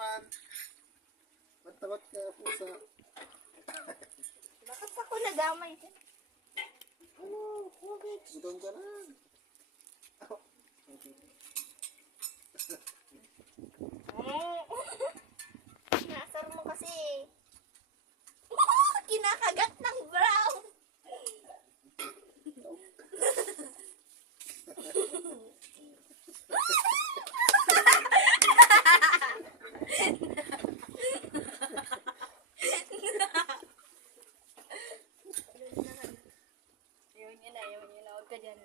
naman. Ba't ka, pusa? Bakit ako nagamay dyan? Ano? Bakit? Gutom ka na. Nasar mo kasi. Kinakagat ng brown. Ayaw niya na. Huwag ka dyan.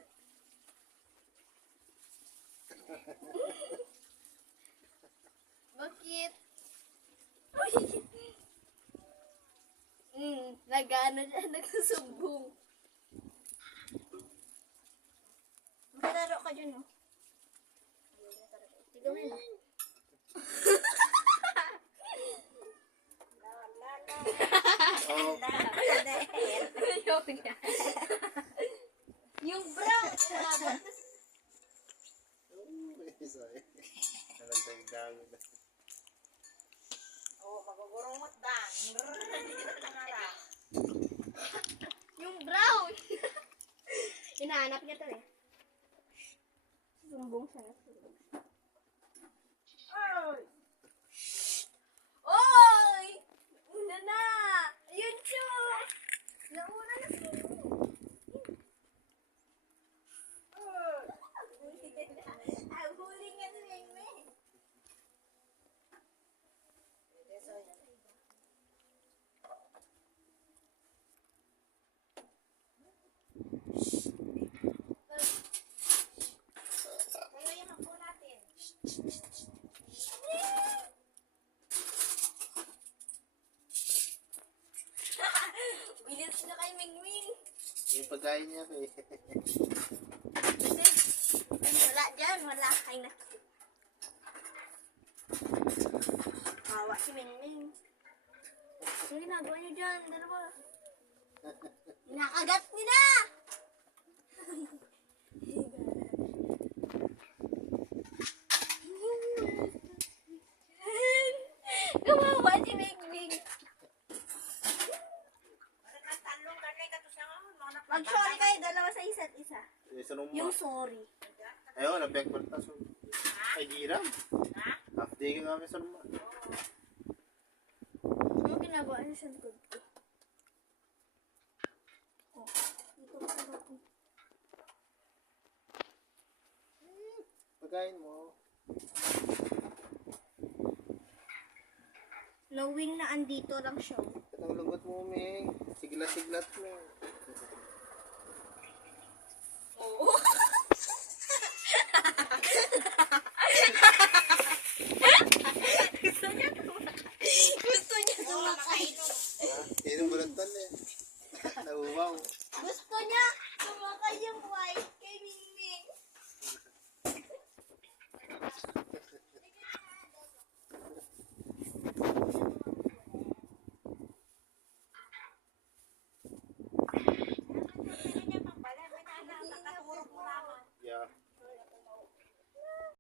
Bakit? Nagano siya, nagsusumbong. Makalaro ka dyan, no? Tigaw mo yun, Oh, Ayaw niya. Yung brown. sorry. Nalagdang-dang. Oh, magugurumot dang. Yung brown. Hinahanap niya to eh. Sumbong siya. Oy! Una na! Ayun siya! Nauna na siya. Ang huli nga ni Meme. Kaya yung ako natin. Bilis na kay Mingming. Yung pagkain niya, eh. Wala dyan, wala. Ay na. Kawa si Mingming. Ano ginagawa niyo dyan? Dalawa. Nakagat nila! Kawawa si Mingming. Talong ka na katusang Mag-sorry kayo, dalawa sa isa't isa. Isa nung Yung sorry. ayun, nabek pa rin taso. Ay, giram. Ha? Half day ka kami sa rumah. Ano ginagawa niyo sa likod ko? Oh, dito ko sa likod. Pagkain mo. Knowing na andito lang siya. Katang lugot mo, Ming. Siglat-siglat mo. Oo. Gusto niya Oo, tumakay. makainom. Inom balatan eh. Nauwaw.